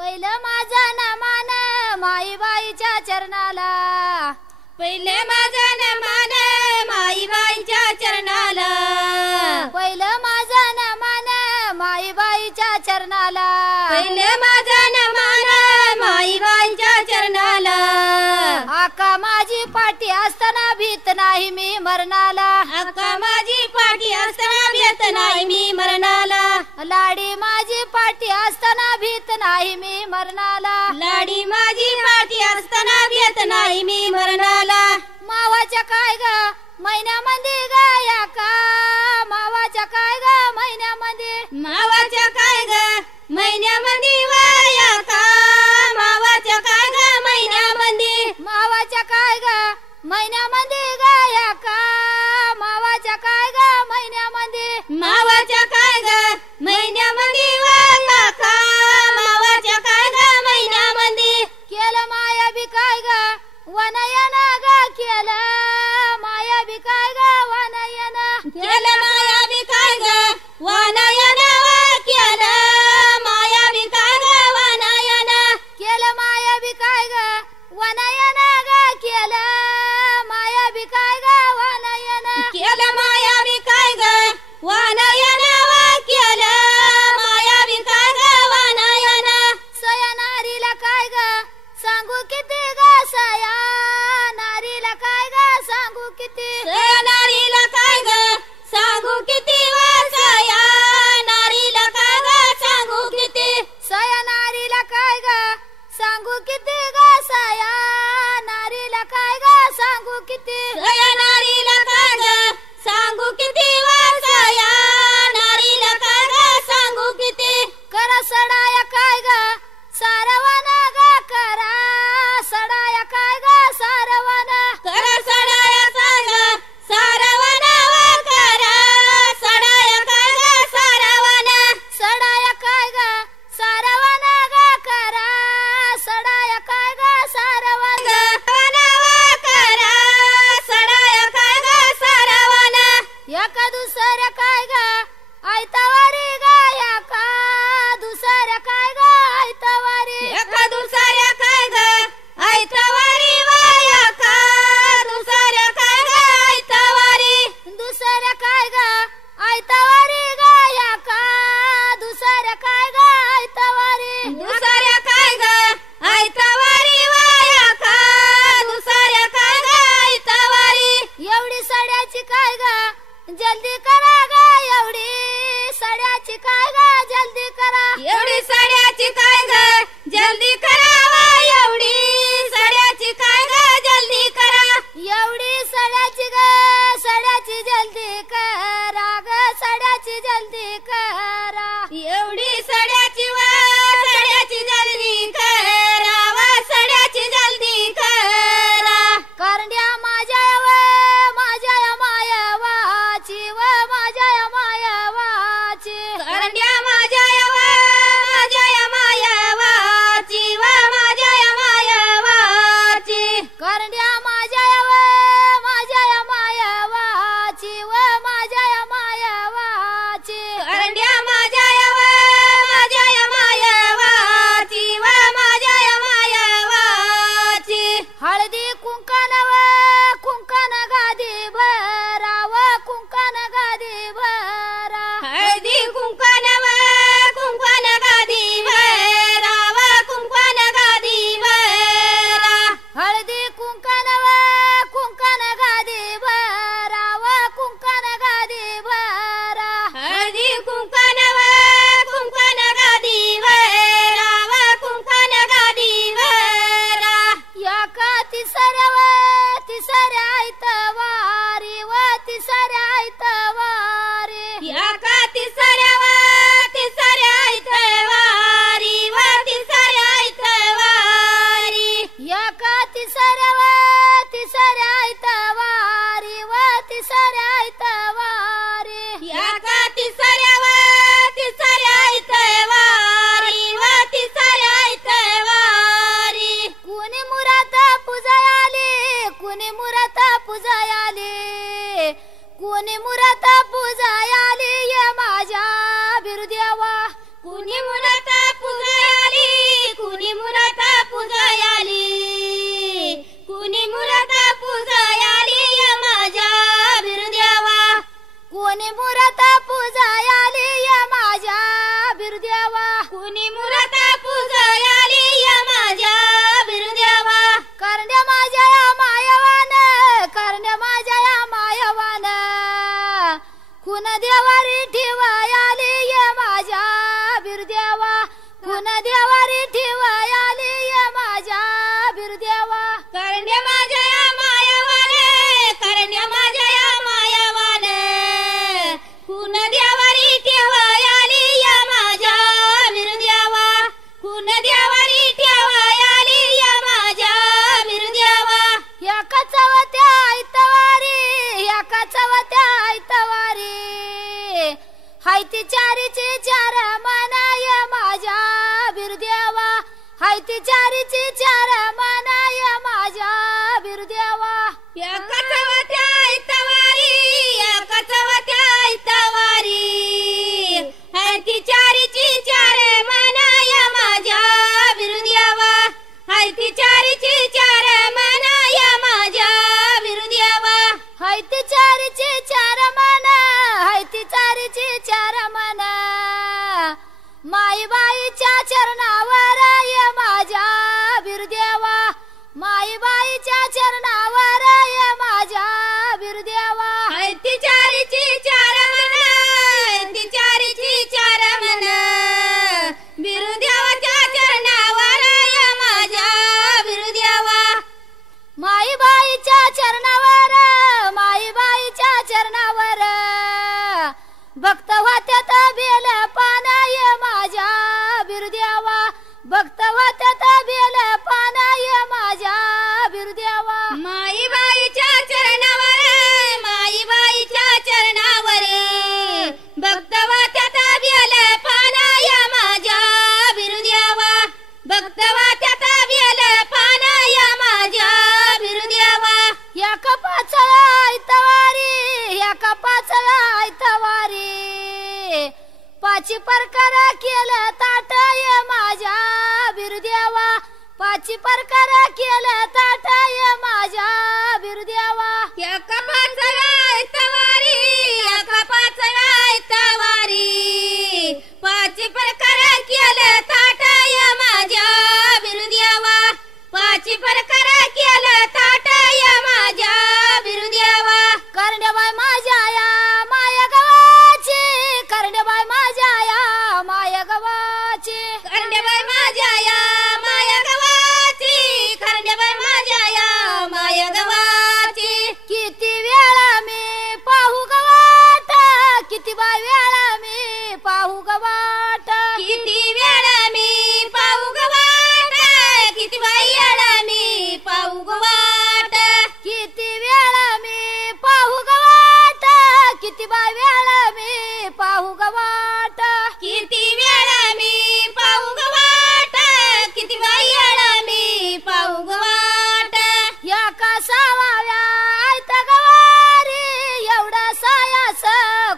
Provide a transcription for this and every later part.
पहिलं माझा नमान माईबाईच्या चरणाला, पहिले माझा नमान माईबाईच्या चरणाला, पहिलं माझा नमान माईबाईच्या चरणाला, पहिले माझा नमान माईबाईच्या चरणाला. आका माझी पाठी असताना भीत नाही मी मरणाला, अक्का माझी पाठी असताना भेट नाही मी मरणाला, लाडी माझी पाठी असताना भीत नाही मी मरणाला, लाडी माझी पाठी असताना भेट नाही मी मरणाला. मावाच्या काय ग महिन्यामध्ये गाया का, मावाच्या काय ग महिन्यामध्ये, मावाच्या काय ग महिन्यामध्ये वाया का, मावाच्या काय ग महिन्यामध्ये, मावाच्या काय ग महिन्यामध्ये गाया का, मावाच्या काय ग महिन्यामध्ये, मावाच्या काय ग महिन्यामध्ये वाया का, मावाच्या काय ग महिन्यामध्ये. केलं माया बी काय ग वनयन ग, केलं माया बी काय ग वनयन, केलं माया बी काय ग वानयन, केलं माया बी काय ग वानयन, केलं माया बी काय ग वनयन ग, केलं माया बी काय ग वनयन, केलं माया बी काय ग वानयन, केलं माया बी काय ग वानयन. सया नारीला काय ग सांगू किती ग, सया नारीला काय ग सांगू किती, नारीला काय ग सांगू किती वासाया, नारीला काय ग सांगू किती, सया नारीला काय ग सांगू किती ग, सया नारीला काय ग सांगू किती, नारीला काय ग सांगू किती वासाया, नारीला काय ग सांगू किती. करा सडाया काय ग सारवण ग, करा सडाया काय ग सारवण, कर सडाया काय ग सारवण, कर सडाया काय ग सारवण, सडाया काय ग सारवण ग, करा सडाया कुण देवारी ठेवायाली ये माझ्या बिरदेवा करण्या माझ्या या मायावाने करण्या माझ्या या मायावाने कुण देवारी ठेवायाली या माझ्या बिरदेवा कुण देवारी ठेवायाली या माझ्या बिरदेवा या कचवत्या ऐतवारी या कचवत्या ऐतवारी हायती चारीची चार मनाय माझ्या बिरदेवा हायती चारीची चार मनाय माझ्या बिरदेवा या कचवत्या ऐतवारी या कचवत्या ऐतवारी हायती चारीची चार मनाय माझ्या बिरदेवा हायती चारीची चार मनाय माझ्या बिरदेवा हायती चारीची चार मना हायती चारीची चार मना माईबाईच्या चरणावर ये माझ्या बिरदेवा माईबाईच्या चरणावर ये माझ्या बिरदेवा हायती चारीची चार मना हायती चारीची चार मना बिरदेवाच्या चरणावर ये माझ्या बिरदेवा माईबाईच्या चरणावर माईबाईच्या चरणावर भक्त वात्यात बेल पानाय माझ्या बिरदेवा भक्त वात्यात बेल पानाय माझ्या बिरदेवा माईबाईच्या चरणावर माईबाईच्या चरणावर भक्तवात्यात बेल पानाय माझ्या बिरदेवा भक्तवात्यात बेल पानाय माझ्या बिरदेवा या कपाचा ऐतवारी या कपाचा ऐतवारी पाची प्रकार केलं ताटाय माझ्या बिरदेवा पाची प्रकार केलं ताटाय माझ्या बिरदेवा या कपाचा ऐतवारी या कपाचा ऐतवारी पाच प्रकार केलं ताटाय माझ्या बिरदेवा पाच प्रकार केलं ताटाय माझ्या बिरदेवा करण्याबाई माझ्या या माया गवाची करण्याबाई माझ्या या माया गवाची करण्याबाई माझ्या या माया गवाची करण्याबाई माझ्या या माया गवाची किती वेळा मी पाहू गवाट किती बाय वेळा मी पाहू गवाट किती वेळा मी पाहू गवाट किती वेळा मी पाहू गवाट किती वेळा मी पाहू गवाट किती बाय वेळा मी पाहू गवाट किती वेळा मी पाहू गवाट किती वेळा मी पाहू गवाट या कासावाव्या ऐत गवारी एवढा सायास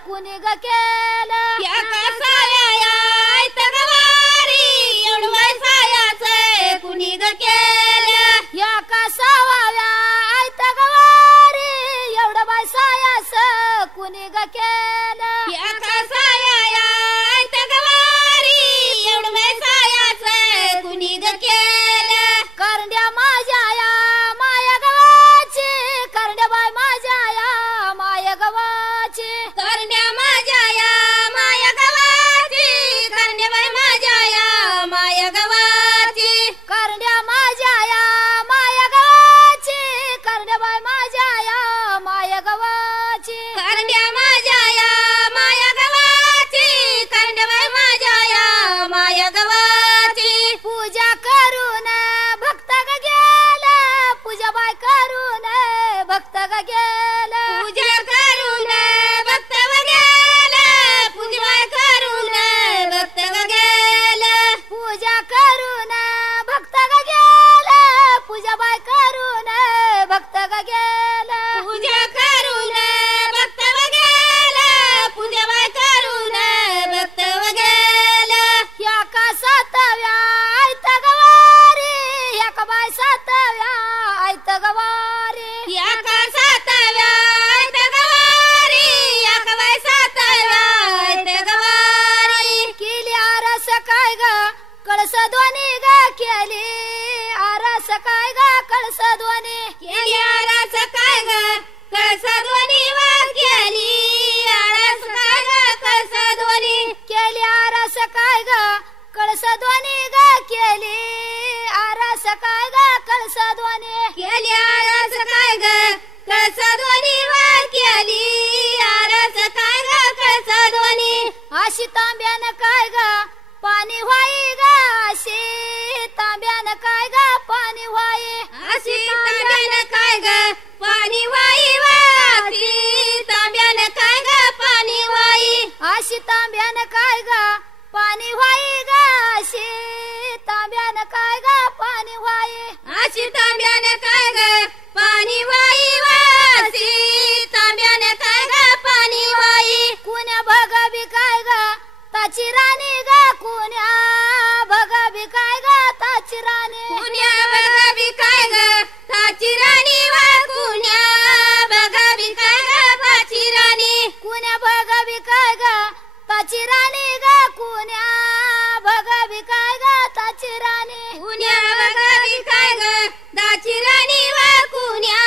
कुणी ग केलं या कसाव्या ऐत गवारी एवढं सायाचं कुणी ग केलं या कासावाव्या ऐत गवारी एवढा बाय सायास कुणी ग केलं या कसाव्या ऐत गवारी एवढं सायाचं कुणी ग केलं करण्या माझ्या या माया गवाची करण्या बाय माझ्या या माया गवाची करण्या माझ्या या माया गवाची करण्याबाई माझ्या या माया गवाची करण्या माझ्या या माया गवाची करण्या बाय माझ्या या माया गवाची करण्या माझ्या या माया गवाची करण्याबाई माझ्या या माया गवाची पूजा करून भक्त ग गेला पूजा बाय करून भक्त ग गेला पूजा करून भक्त वगेला पूजा करून भक्त वगेला पूजा करून भक्त ग गेला पूजा बाय करून भक्त ग गेला पूजा करून भक्त वगेला पूजा करून भक्त वगेला या का सातव्या ऐत गवारी या का बाय सातव्या ऐत गवारी या का सातव्या ऐत गवारी या का बाय सातव्या ऐत गवारी केली आरस काय ग कळस दोन्ही ग केली आरस काय ग कळस दोन्ही केली आरस काय ग कळस दोन्ही वाद केली आरस काय ग कळस दोन्ही केली आरस काय ग कळस कळसध्वनी ग केली आरास काय ग कळसध्वनी केली आरस काय ग कळसध्वनी वा केली आरस काय ग कळसध्वनी अशी तांब्यानं काय ग पाणी व्हाई ग अशी तांब्यानं काय ग पाणी व्हाई अशी तांब्यानं काय ग पाणी वाई वाती तांब्यानं काय ग पाणी वाई अशी तांब्यानं काय ग पाणी व्हाई ग अशी तांब्यानं काय ग पाणी व्हाई अशी तांब्यानं काय ग पाणी वाई वाती तांब्यानं काय ग पाणी वाई कुण्या भगबी काय ग ताची राणी ग कुण्या भगबी काय ग ताची राणी कुण्या बघावी काय ग ताची राणी वा कुण्या बघावी काय ग पाची राणी कुण्या भगबी काय ग ताची राणी ग कुण्या भगबी काय ग ताची राणी कुण्या बघावी काय ग दाची राणी वा कुण्या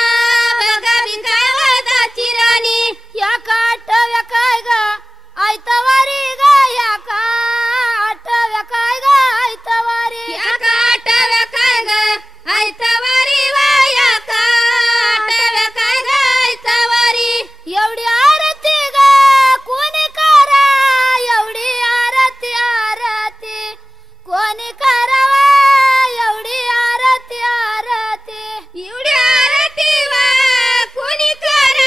बघावी काय व दाची राणी या काटव्या काय ग आयतवारी ग या काटव्या काय ग आयतवारी या काटव्या काय ग ऐतवारी वा या काटव्या काय ग ऐतवारी एवढी आरती ग कोणी करा एवढी आरती आरती कोणी करावा एवढी आरती आरती एवढी आरती वा कोणी कर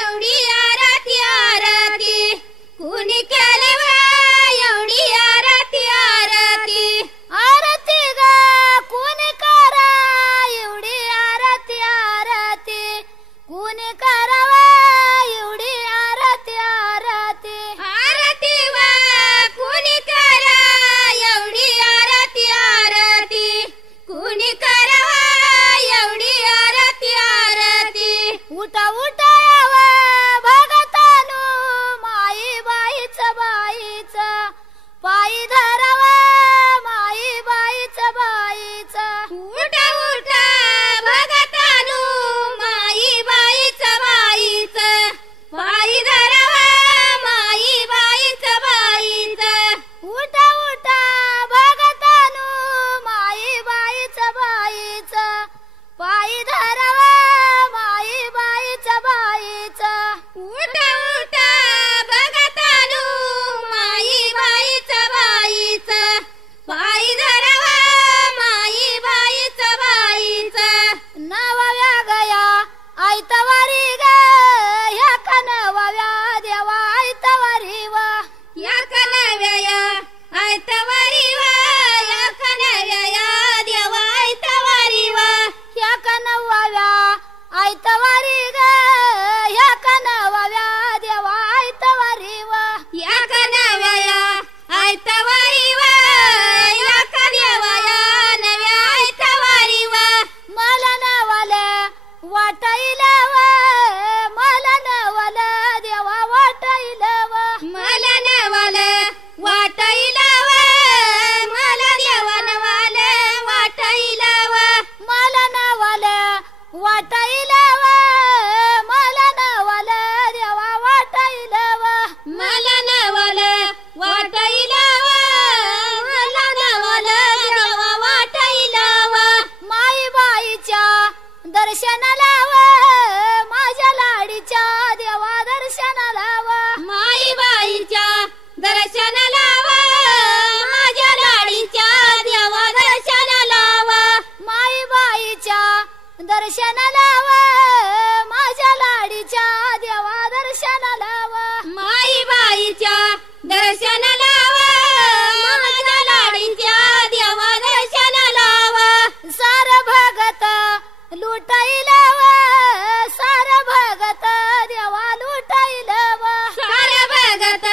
एवढी आरती आरती कोणी केली वा एवढी आरती आरती आरती ग कोणी करा एवढी आरती आरती कोणी करावा एवढी आरती आरती आरती वा कोणी कर एवढी आरती आरती कोणी करावा एवढी आरती आरती उठा उठा यावं भगतानु माई बाईच बाईच पायी धरावा माई बाईच बाईच उठा उठा भगतानु माई बाईच बाईच पायी धरावा माई बाईच बाईच उठा उठा भगतानु माई बाईच बाईच पायी धरावा माई बाईच बाईच उठा उठा भगतानु माई बाईच बाईच पायी धरावा माई बाईच बाईच नवव्या गया आयतवारी ग ह्या का नवव्या देवा आयतवारी वा या कनव्या ऐतवारी वा या कनव्या देवा ऐतवारी वा ह्या का नवव्या आयतवारी ग ह्या का नवव्या देवा आयतवारी वा या कनव्या ऐतवारी वा या कनव्या नव्या ऐतवारी वा मला नवले वाटाईला व मला नवल देवा वाटाईला व मला नवल वाटाईला वा मला देवा नवाल वाटाईला वा मला नवल वाटाईला व मला नवल देवा वाटाईला व मला नवल वाटाईला वा मला नवल देवा वाटाईला वा माई बाईच्या दर्शनाला व माझ्या लाडीच्या देवा दर्शनाला व माई बाईच्या दर्शनाला वा माझ्या लाडीच्या देवा दर्शनाला वा माई बाईच्या दर्शनाला व माझ्या लाडीच्या देवा दर्शनाला व माई बाईच्या दर्शनाला वा माझ्या लाडीच्या देवा दर्शनाला वा सार भगत लुटाईला व सार भगत देवा लुटाईला व सार भगत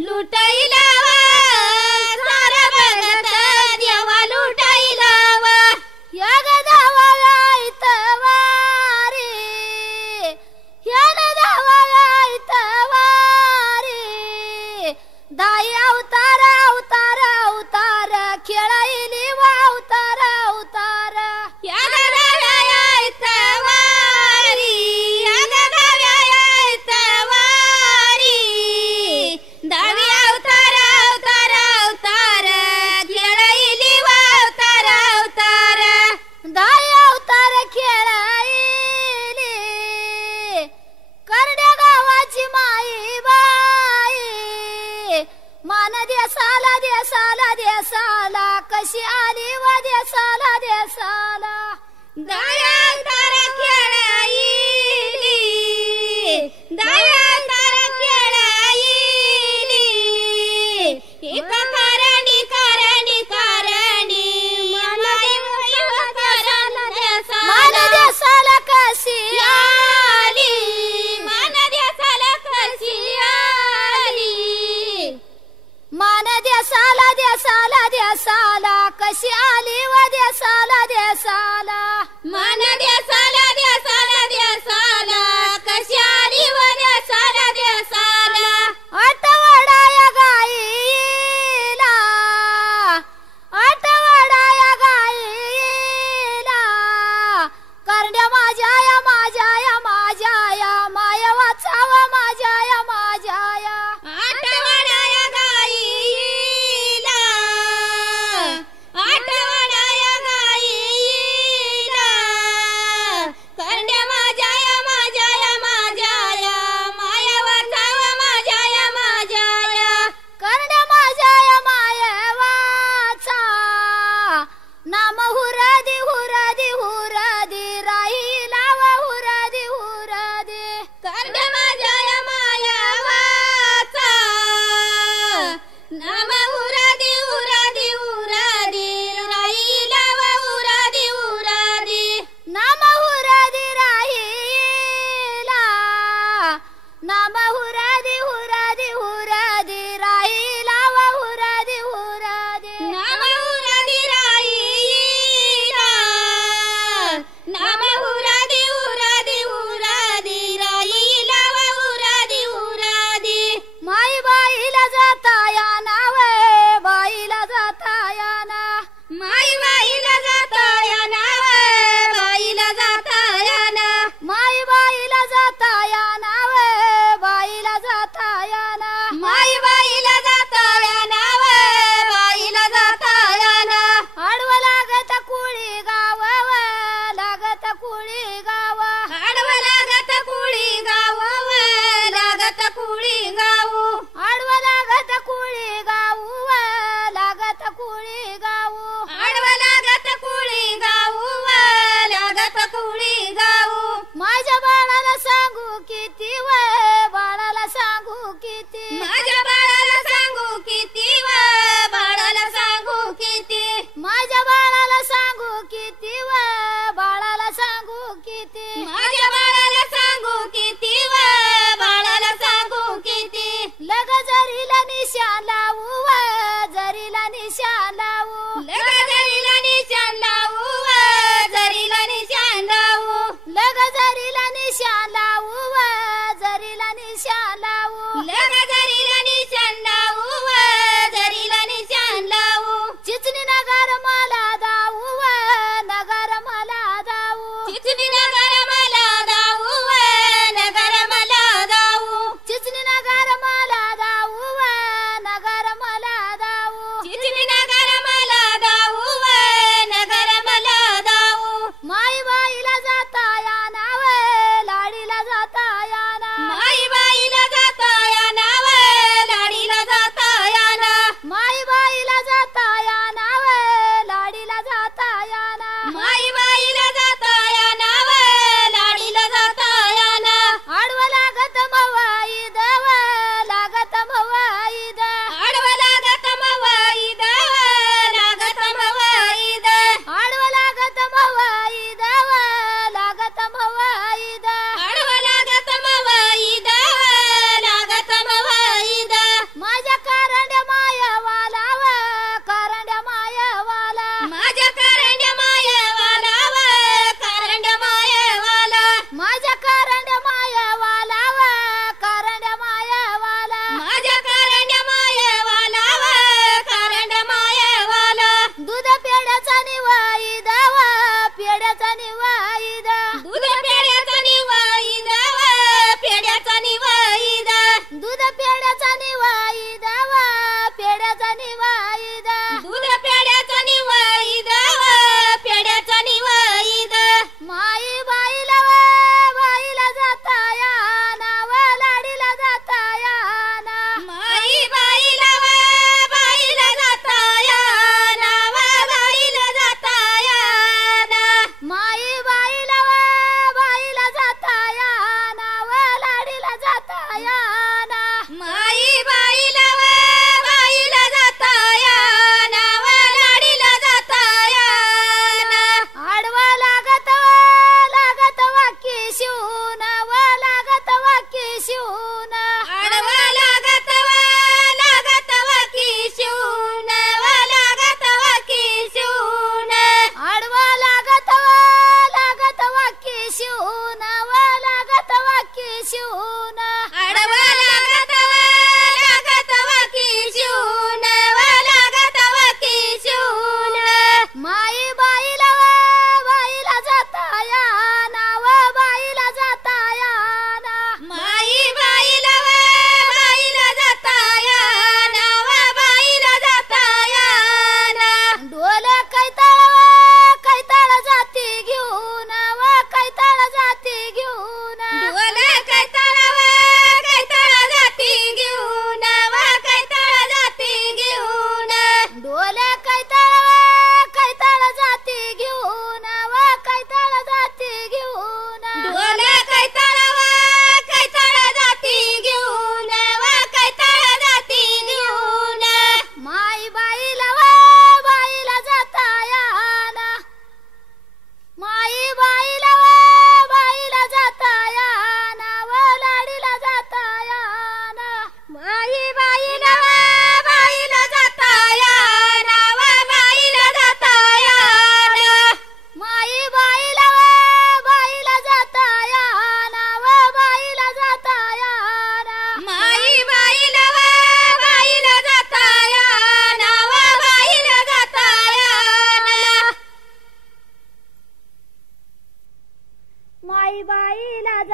लुटाईला वा सार भगत देवा लुटाईला वा या गदावा इतवारी या गदावा इतवारी दाई अवतार अवतार अवतार खेळाईली वा अवतार अवतार या गदाव्या ऐतवारी या गदाव्या ऐतवारी दावी अवतार अवतार अवतार आली व देसाला देसाला दया तर खेळाईली दया तर खेळाईली एक करणी करणी करणी मान देसाला कशी आली मन देसाला कशी आली मान देसाला देसाला देसाला कशी आली व देसाला देसाला मन देसाला देसाला देसाला कशी आली व देसाला देसाला आठवडाया गाईला आठवडाया गाईला करण्या माझ्या या माझ्या या माझ्या या माया वाचावा माझ्या या माझ्या या आठवडाया गाईला आठवडाया गाईला करण्या माझ्या या माझ्या या माझ्या या माया वाचावा माझ्या या माझ्या या करण्या माझ्या या माया वाचा नाम हुरादी हुरादी हुरादी राहिला व हुरादी हुरादी करण्या माझ्या या माया वाचा नाम उरादी उरादी उरादी राहिला व उरादी उरादी नाम हुरादी राहिला नाम हुरादी हुरादी हुरादी राहिला व हुरादी हुरादी नाम उरादी राहिला नाम उरादी उरादी उरादी राहिला व उरादी उरादी माई बाईला जाता या नाव बाईला जाता या ना माई बाईला जाता या नाव बाईला जाता या ना माई बाईला जाता या नाव बाईला जाता या ना माई बाईला जाता या नाव बाईला जाता या ना आडव लागत कुळी गाव लागत कुळी गाव आडव लागत कुळी गाव लागत कुळी गाव आडव लागत कुळी गाव लागत कुळी गाव आडव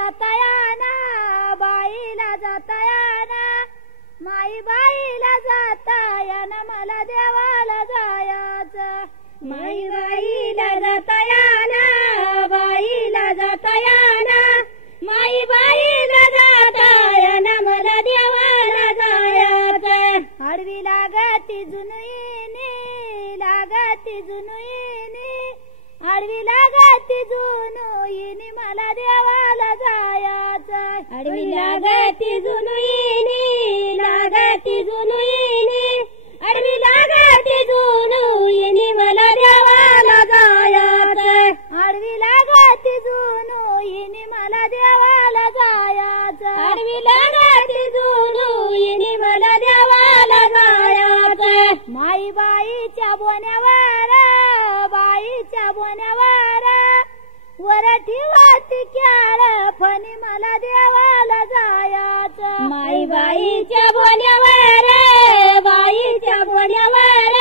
जातायाना बाईला जातायाना माई बाईला जातायाना मला देवाला जायाचं माई बाईला जातायाना बाईला जातायाना माई बाईला जातायाना मला देवाला जायाचं आडवी लागती जुनुईनी लागती जुनुईनी आडवी लागती जुनुईनी मला देवाला जायाचं आडवी लागती जुनुईनी लागती जुनुईनी आडवी लागती जुनुईनी मला देवाला जायाचं आडवी लागती जुनुईनी मला देवाला जायाचं आडवी लागती जुनुईनी मला देवाला जायाचं माई बाईच्या बोन्यावर बाईच्या बोन्यावर वर ठेवती क्याळ फणी मला देवाला जायाचं माई बाईच्या बोन्यावर बाईच्या बोन्यावर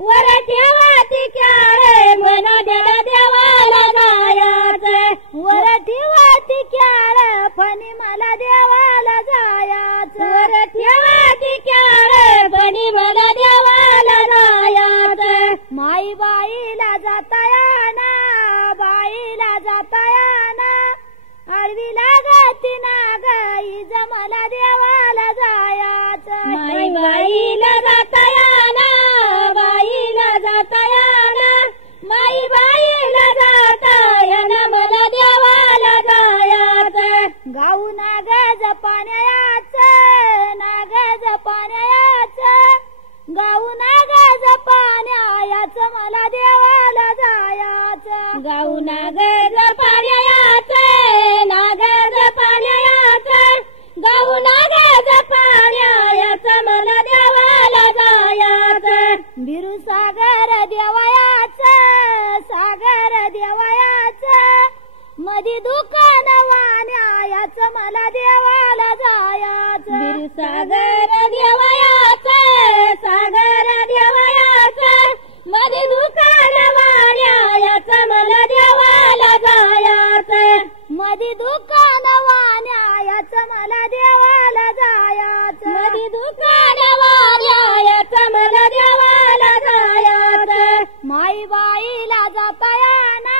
वर ठेवती क्याळ मला देवाला जायाचं वर ठेवती क्याळ फणी मला देवाला जायाचं वर ठेवती क्याळ फणी मला देवाला जायाचं माई बाईला जातायाना बाईला जातायाना आडवी लागती नागाई मला देवाला जायाचं माई बाईला जातायाना बाईला जातायाना माई बाईला जातायाना मला देवाला जायाचं गाऊ नाग जपाण्याचं नाग जपाण्याचं गाऊ नाग जपाण्याचं मला देवाला जायाचं गाऊ नागर पाण्याचं नागर पाण्याचं गाऊ नागर पाण्याचं मला देवाला जायाचं बिरू सागर देवयाचं सागर देवयाचं मधी दुकान वाण्याचं मला देवाला जायाचं बिरू सागर देवयाचं सागर देवयाचं मध्ये दुकान वाण्याचं मला देवाला जायाचं मधी दुकान वाण्याचं मला देवाला जायाचं मध्ये दुकान वाण्याचं मला देवाला जायाचं माई बाईला जातायाना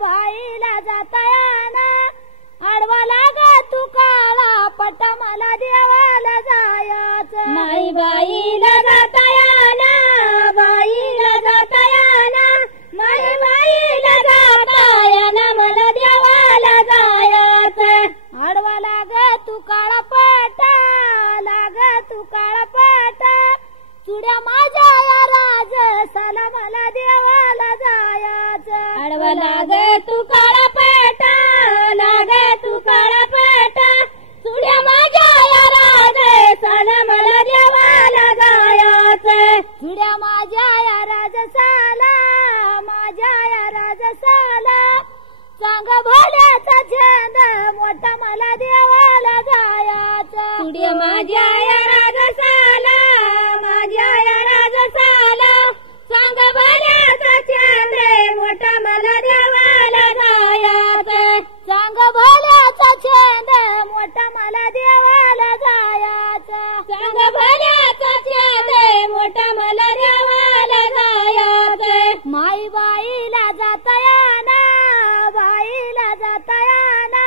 बाईला जातायाना आडवा लागा तू काळा पट मला देवाला जायाचं माई बाईला जातायाना बाईला जातायाना माई बाईला जातायाना मला देवाला जायाचं आडवा लाग तू काळा पटा लाग तू काळा पटा चुड्या माझ्या या राज साला मला देवाला जायाचं आडवा लाग तू काळा पेटा लाग तू काळा पेटा चुड्या माझ्या या राज साला मला देवाला जायाचं चुड्या माझ्या या राजसाला माझ्या या राजसाला चांग भल्याचा छंद मोठा मला देवाला जायाचं चुड्या माझ्या या राजसाला माझ्या या राजसाला सांग भल्याचा चंद्र मोठा मला देवाला जायाचं चांग भल्याचा छंद मोठा मला देवाला जायाचं सांग भल्याचा चंद्र मोठा मला देवाला जायाचं माई बाईला जातायाना बाईला जातायाना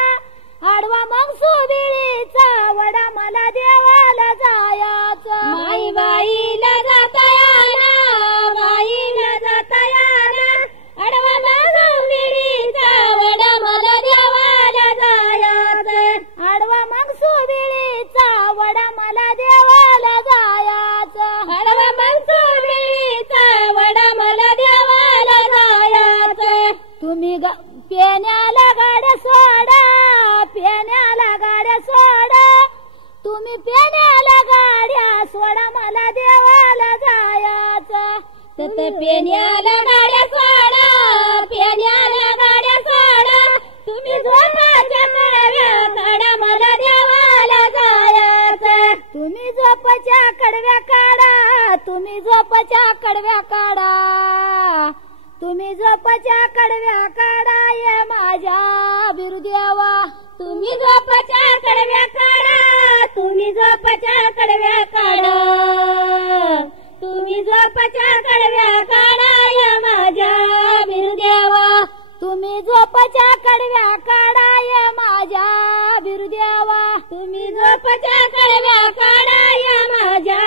आडवा मग सुबिळीचा वडा मला देवाला जायाचं माई बाईला जातायाना बाईला जातायाना आडवा मागुंडीचा वडा मला देवाला जायाचं आडवा मग सुबिळीचा वडा मला देवाला जायाचं आडवा मनसुरीचा वडा मला देवाला जायाचं तुम्ही पेण्याला गाड्या सोडा पेण्याला गाड्या सोडा तुम्ही पेण्याला गाड्या सोडा मला देवाला जायाचं तत पेण्याला गाड्या सोडा पेण्याला गाड्या सोडा तुम्ही झोपाच्या कडव्या काढा मला देवाला जायाचं तुम्ही झोपच्या कडव्या काढा तुम्ही झोपच्या कडव्या काढा तुम्ही झोपच्या कडव्या काढा ये माझ्या बिरुदेवा तुम्ही झोपाच्या कडव्या काढा, तुम्ही झोपाच्या कडव्या काढा, तुम्ही झोपाच्या कडव्या काढा या माझ्या बिरुदेवा, तुम्ही झोपाच्या कडव्या काढाय माझ्या बिरुदेवा, तुम्ही झोपाच्या कडव्या काढा या माझ्या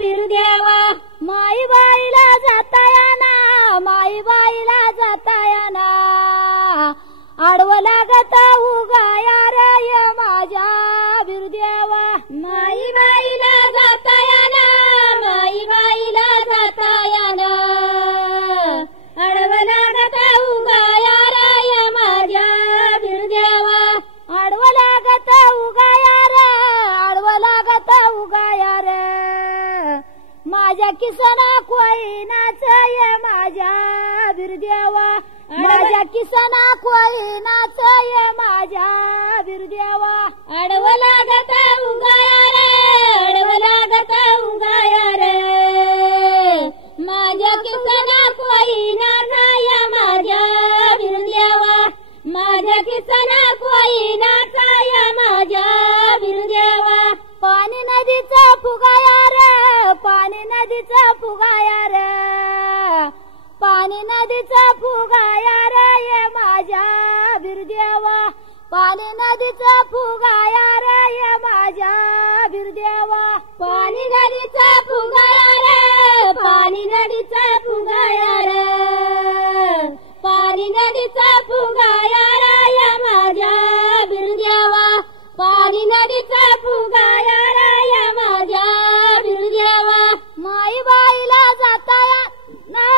बिरुदेवा. माई बाईला जाताया ना, माई बाईला जाताया ना, आडवं लागत उगाया रे माझ्या बिरुदेवा, माई बाईला जाताया ना, माई बाईला जाताया ना, आडवं लागत उगाया रे माझ्या बिरुदेवा, आडवं लागत उगाया रे, आडवं लागत उगाया रे, माझ्या किसना कोयनाच ये माझ्या बिरुदेवा, माझ्या किसना कोयनाच ये माझ्या बिरुदेवा, आडवं लागत उगाया रे, आडवं लागत उगाया रे, माझ्या किसना कोयनाचा या माझ्या बिरुदेवा, माझ्या किसना कोयनाचा या माझ्या बिरुदेवा. पाणी नदीचा फुगाया रे, पाणी नदीचा फुगाया रे, पाणी नदीचा फुगाया रे ये माझ्या बिरुदेवा, पाणी नदीचा फुगाया रे ये माझ्या बिरुदेवा, पाणी नदीचा फुगाया रे, पाणी नदीचा फुगाया रे, पाणी नदीचा फुगाया रे या माझ्या बिरुदेवा, पाणी नदीचा फुगाया रे या माझ्या बिरुदेवा. माई बाईला जाताया ना,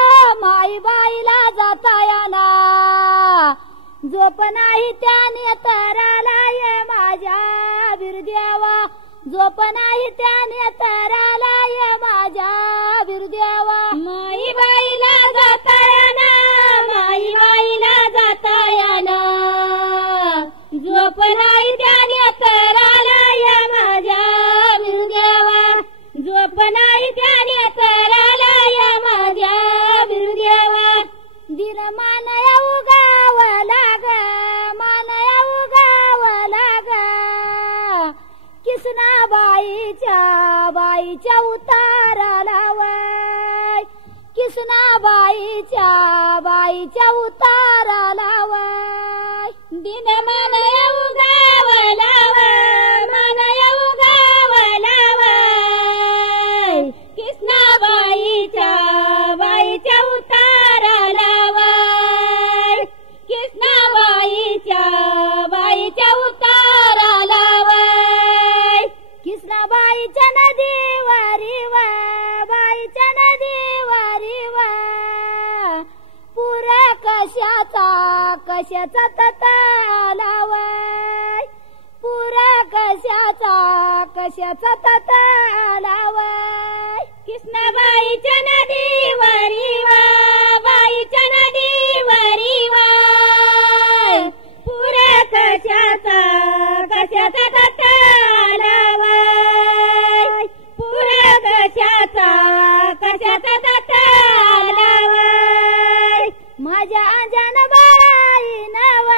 माई बाईला जाताया ना, झोप नाही त्याने तराला ये माझ्या बिरुदेवा, झोप नाही त्याने तराला ये माझ्या बिरुदेवा, माई बाईला जाताया ना, माई बाईला जाताया ना, झोप नाही त्याने तराला या माझ्या बिरुदेवा, झोप नाही त्याने तराला या माझ्या बिरुदेवा. दिन मानया उगावला ग, मानया उगावला ग, किसना बाईच्या उताराला वय, किसना बाईच्या उताराला वय, दिन मानया उगावला वय, मानया उगावला वय, किसना बाईच्या उताराला वय, किसना बाईच्या उताराला वय, किसना बाईच्या नदीवारी वा, बाईच्या नदीवारी वा, पुरा कशाचा तताला वय, पुरा कशाचा तताला वय, किसना बाईच्या नदीवारी वा, बाईच्या नदीवारी वा, पुरा कशाचा तताला वय, पुरा कशाचा तताला वय. माझ्या अंजन बाळाई नव,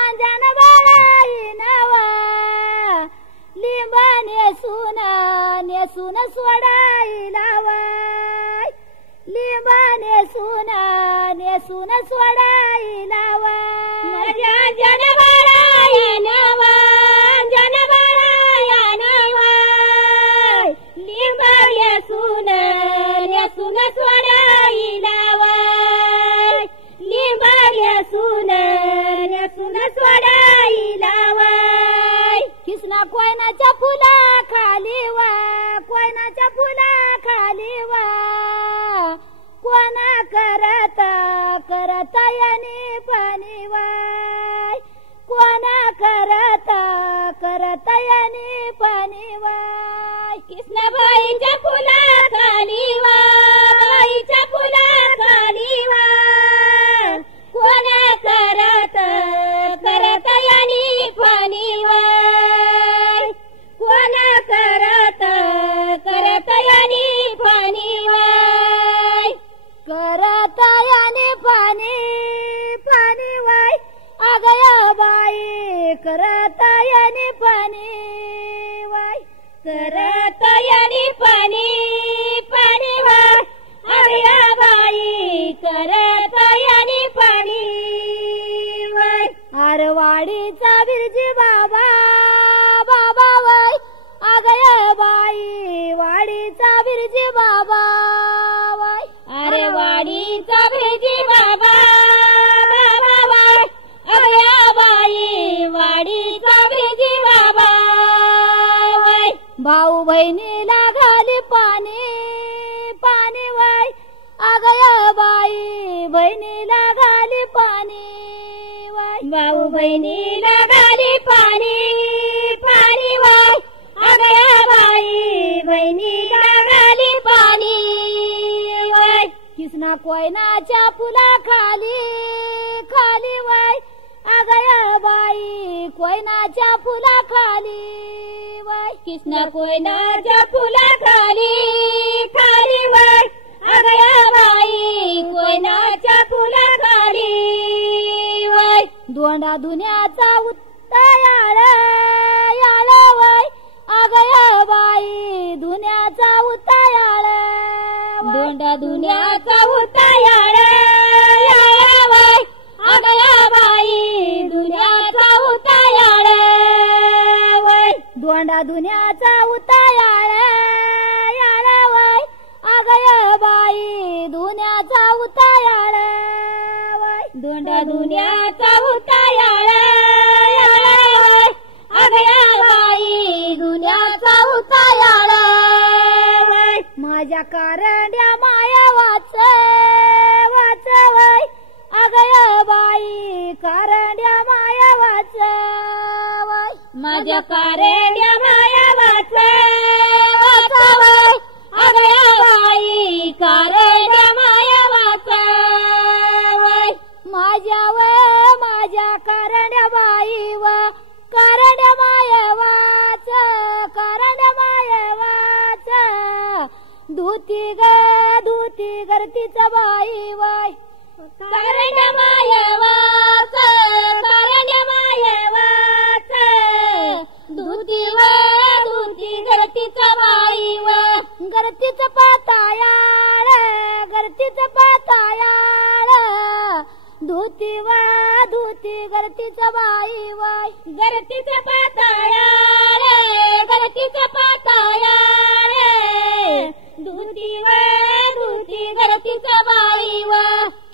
अंजन बाळाई नव, लिंब नेसून सोडाई लावाय, लिंब नेसून सोडाई लावाय, माझ्या अंजन बाळाई नव, अंजन बाळाया नव, लिंब नेसून सोडाई लावाय, लिंब नेसून सोडाई लावाय. किसना कोयनाच्या फुला खाली वा, कोयनाच्या फुला खाली वा, कोणा करत याने पाणी वाय, कोणा करत याने पाणी वाय, कृष्णाबाईच्या फुला खाली वा, बाईच्या फुला खाली वा, कोणा करत यानी पाणी वाय, कोणा करत यानी पाणी वाय, करत याने पाणी वाय, अगया बाई करत उतायाने पाणी वय आरवाडीचा बिरजी बाबा बाबा वय अगय बाई वाडीचा बिरजी बाबा वय अरे वाडीचा भेजी बाबा बाबा वय अगया बाई वाडीचा भेजी बाबा वय भाऊ बहिणीला घाली पाणी पाणी वय अगय बाई बहिणीला घाली पाणी वय भाऊ बहिणीला घाली पाणी पाणी वय अगया बाई बहिणीला घाली पाणी वय कृष्णा कोयनाच्या फुला खाली खाली वय अगय बाई कोयनाच्या फुला खाली वय कृष्णा कोयनाच्या फुला खाली खाली वय अगया बाई कोयनाच्या फुला खाली वय दोंडा दुन्याचा उत्तयाळ याळ वय अगय बाई दुन्याचा उत्तयाळ दोंडा दुन्याचा उतायाळ वय अगया बाई दुन्याचा उतायाळ वय दोंडा दुन्याचा उत्तयाळ याळ वय अगय बाई दुन्याचा उत्तयाळ वय दोंडा दुन्याचा उतायाळ वय अगया बाई दुन्याचा उतायाळ वय माझ्या कारंड्या माया वाच वाच वय अगय बाई कारंड्या माया वाच वय माझ्या कारेड्या माया वाच वय अगया बाई कारेड्या माया वाच वय माझ्या कारंड्या बाई व कारंड्या माया वाच कारंड्या माया वाच धुती गर्तीचा बाई वय कारेड्या माया वाच कारेड्या माया वाच धुती गर्तीचा बाई व गर्तीचं पातायाळ गर्तीचं पातायाळ धुती गर्तीचं बाई वय गर्तीचा पातायाळ गर्तीचा पातायाळ धुती गर्तीचा बाई व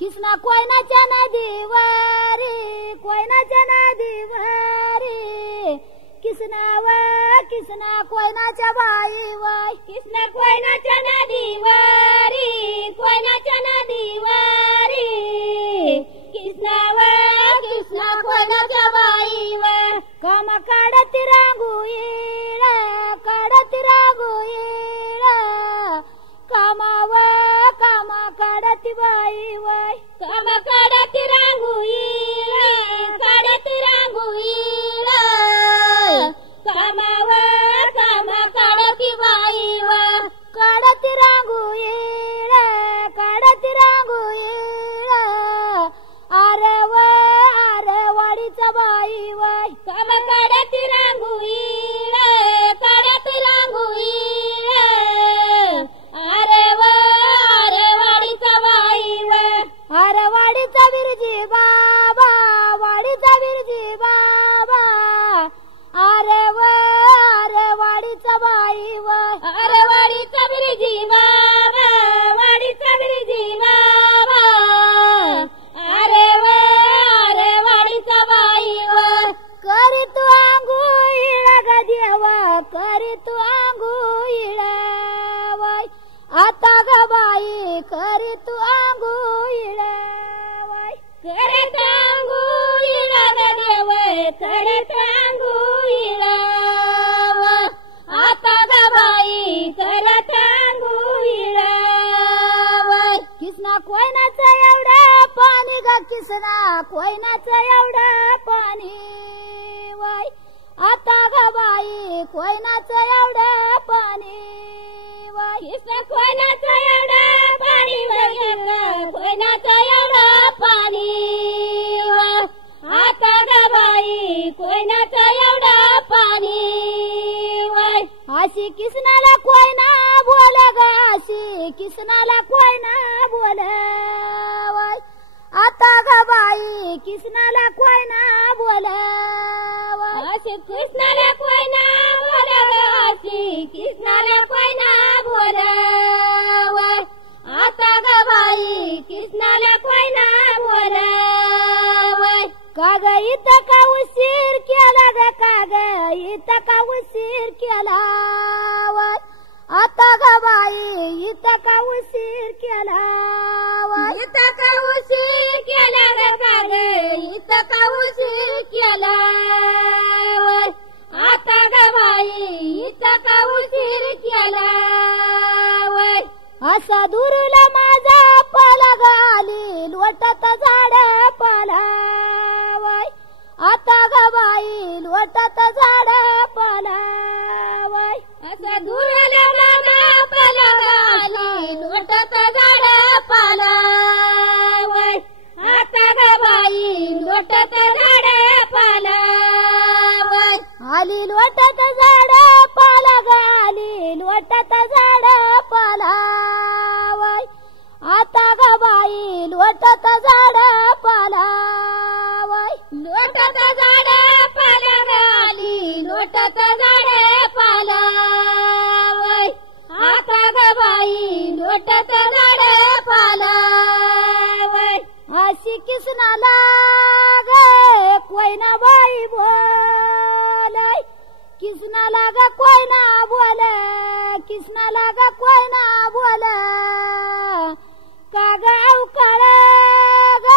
कृष्णा कोयनाच्या नदीवारी कोयनाच्या नदीवारी कृष्णा कोयनाच्या बाई वय कृष्ण कोयनाच्या नदीवारी कोयनाच्या नदीवारी कृष्ण कोयनाच्या बाई व काम काढती रांगोळी कामा काढती बाई वय काम काढती रांगोळी काढती रांगोळी काम काढती बाई व काढती रांगोळी आरे वाडीच्या बाई वय काम काढती रांगोळी काढती रांगोळी अरे वाडीचा बाई व अरे वाडीचा बिरजी बाबा वाडीचा बिरजी बाबा अरे वाडीचा बाई वय अरे वाडीचा बिरजी बाबा वाडीचा बिरजी बाबा अरे वाडीचा बाई व करी तू आंघोळीला ग देवा करी तू आंघोळीला वय आता ग बाई करी तू आंघोळीला वय करत अंघोळीला ग देव करत अंघोळीला आता ग बाई करत अंघोळीला कृष्णा कोयनाचं एवढं पाणी ग कृष्णा कोयनाचं एवढं पाणी वय आता ग बाई कोयनाचं एवढं पाणी वय कृष्ण कोयनाचं एवढं पाणी कोयनाचं एवढं पाणी आता ग बाई कोयनाचं एवढं पाणी अशी कृष्णाला कोयना बोल ग अशी कृष्णाला कोयना बोल वय कृष्णाला कोय ना बोलाव अशी कृष्णाला कोय ना बोलाव अशी कृष्णाला कोय ना बोलाव आता ग बाई कृष्णाला कोय ना बोलाव काग इथं का उशीर केला ग काग इथं का उशीर केला आता ग बाई इथं का उशीर केला इथं का उशीर केला ग काग इथं का उशीर केला आता ग बाई इथं का उशीर केला असा दुरुला माझा पलग आली लोटत झाड पालावाय आता ग बाई लोटत झाड पालावाय असा दुरुला माझा पलग आली लोटत झाड पालावाय आता ग बाई लोटत झाड पालावाय आली लोटत झाड पालग आली लोटत झाड पालावाय आता ग बाई लोटत झाड पालावाय लोटत झाड पालग आली लोटत झाड पालावाय आता ग बाई लोटत झाड पालावाय अशी कृष्णाला ग कोयना बाई बोलाय कृष्णाला ग कोयना बोल कृष्णाला ग कोयना बोल का ग अवकाळ ग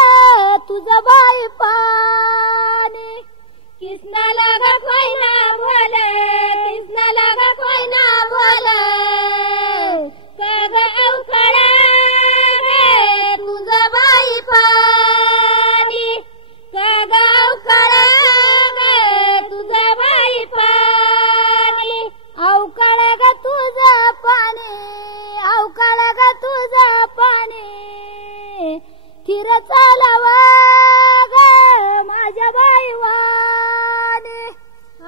तुझं बाई पाणी कृष्णाला ग कोयना बोल कृष्णाला ग कोयना बोल का ग अवकाळ ग तुझं बाई पाणी का ग अवकाळ ग तुझं बाई पाणी अवकाळ ग तुझं पाणी अवकाळ ग तुझं पाणी थिर चालवा ग माझ्या बाई वाणी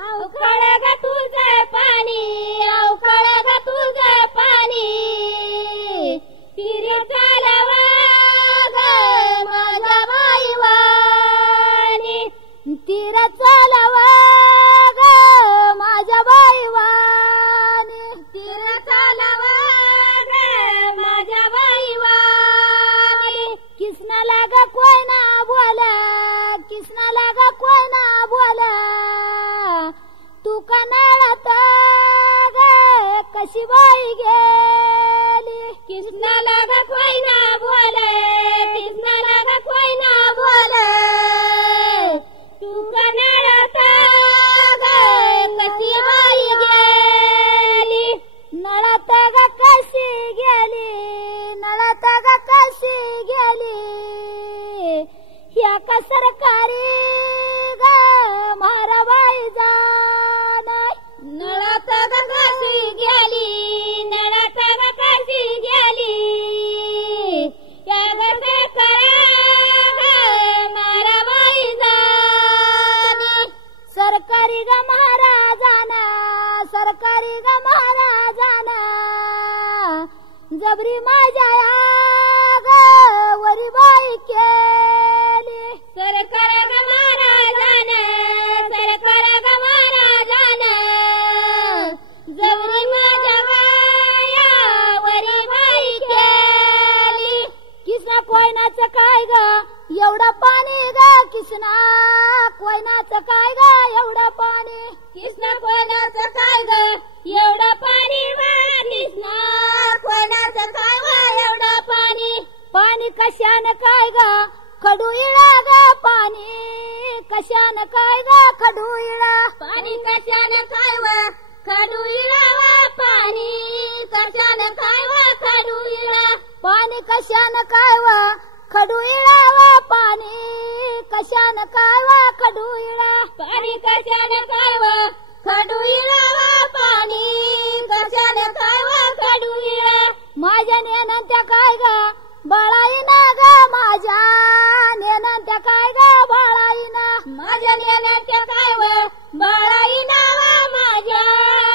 अवकाळ ग तुझं पाणी अवकाळ ग तुझं पाणी फिरे चालवा ग माझ्या बाई वाणी तीर चालवा ग माझ्या बाई वाणी तीर चालवा ग माझ्या बाई वाणी कृष्णाला ग कोयना बोल कृष्णाला ग कोयना बोल तू कनाळात ग कशी बाई गेली कृष्णाला ग कोयना बोल कृष्णाला ग कोयना बोल तू कनाळात ग कशी बाई गेली नळात ग कशी गेली नळात ग कशी गेली ह्या का सरकारी ग माराबाई जाणाय नळात ग कशी गेली नळात ग कशी गेली या ग माराबाई जाणी सरकारी ग महाराजाना सरकारी ग महाराजाना जबरी माझ्या ग वरी बाई केली सरकार ग महाराजान सरकार ग महाराजान जवरी माझ्या बाया वरी बाई केली कृष्णा कोयनाचं काय ग एवढं पाणी ग कृष्णा कोयनाचं काय ग एवढं पाणी कृष्ण कोणाचं काय ग एवढं पाणी वा कृष्ण कोणाचं काय वा एवढं पाणी पाणी कशानं काय ग खडू इळा ग पाणी कशानं काय ग खडू इळा पाणी कशानं काय वा खडू इळावा पाणी कशानं काय वा खडू इळा पाणी कशानं काय व खडू इळा पाणी कशानं काय व खडू इळा पाणी कशानं काय वा खडू इळावा पाणी कशानं काय वा खडू इळा माझ्या नेनं त्या काय ग बाळाईना ग माझ्या नेनं त्या काय ग बाळाईना माझ्या नेण्याच्या काय वा बाळाईना वा माझ्या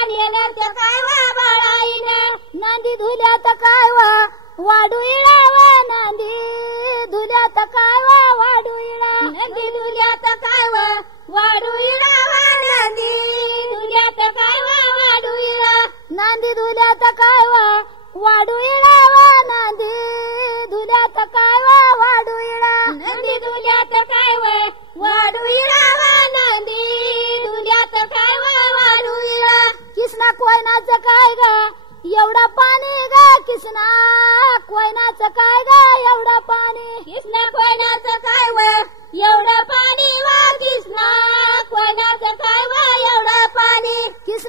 नेण्याच्या काय वा बाळाईना नांदी धुल्यात काय व वाडू इळा व नांदी धुल्यात काय व वाडू इळा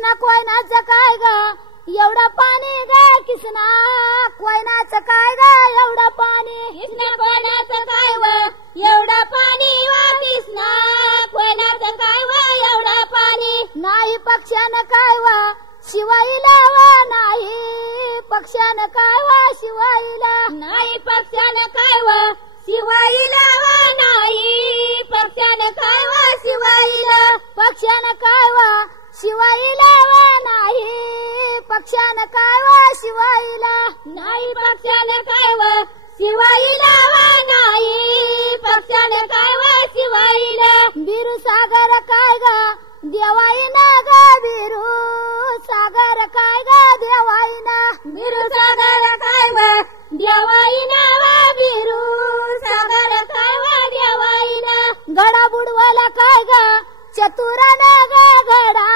किसना कोयनाचं काय ग एवढं पाणी ग किसना कोयनाचं काय ग एवढं पाणी किसना कोयनाचं काय व एवढं पाणी वा किसना कोयनाचं काय व एवढं पाणी नाही पक्षानं काय वा शिवाईला व नाही पक्षानं काय वा शिवाईला नाही पक्षानं काय व शिवाईला व नाही पक्षानं काय व शिवाईला पक्षानं काय वा शिवाईला व नाही पक्षानं काय वा शिवाईला नाही पक्षानं काय व शिवाईला व नाही पक्षानं काय व शिवाईला बिरू सागर काय ग देवाईना ग बिरू सागर काय ग देवाईना बिरू सागर काय व देवाईना व बिरू सागर काय व देवाईना गडा बुडवाला काय ग चतुरानं ग गडा